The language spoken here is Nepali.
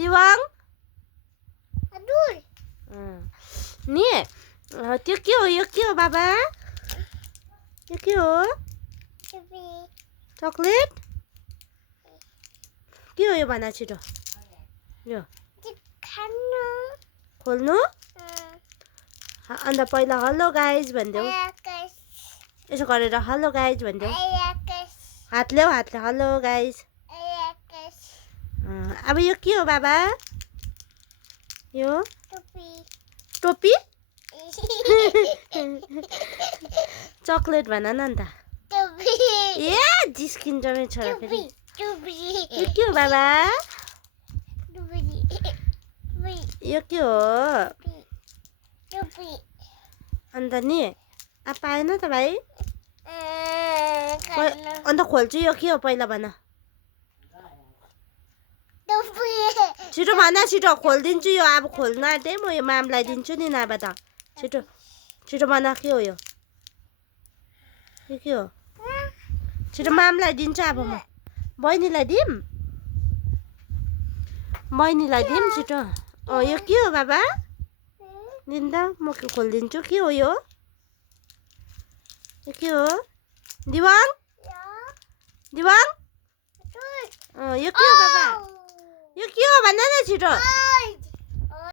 दिवाङ हजुर नि त्यो के हो यो के हो बाबा यो के हो चक्लेट के हो यो भन छिटो यो खोल्नु अन्त पहिला हेलो गाइज भनिदेऊ यसो गरेर हेलो गाइज भनिदेऊ हातले हेलो गाइज अब यो के हो बाबा यो टोपी चक्लेट भन न अन्त ए जिस्किन्छ मेरो छोरा फेरि यो के हो बाबा यो के हो अन्त नि पाएन त भाइ अन्त खोल्छु यो के हो पहिला भन छिटो भन छिटो खोलिदिन्छु यो अब खोल्न आँटे म यो मामलाई दिन्छु नि नभए त छिटो छिटो भन के हो यो के हो छिटो मामलाई दिन्छु अब म बहिनीलाई दिउँ छिटो यो के हो बाबा दिन त म खोलिदिन्छु के हो यो के हो दिवाङ यो के हो बाबा यो के हो भन न छिटो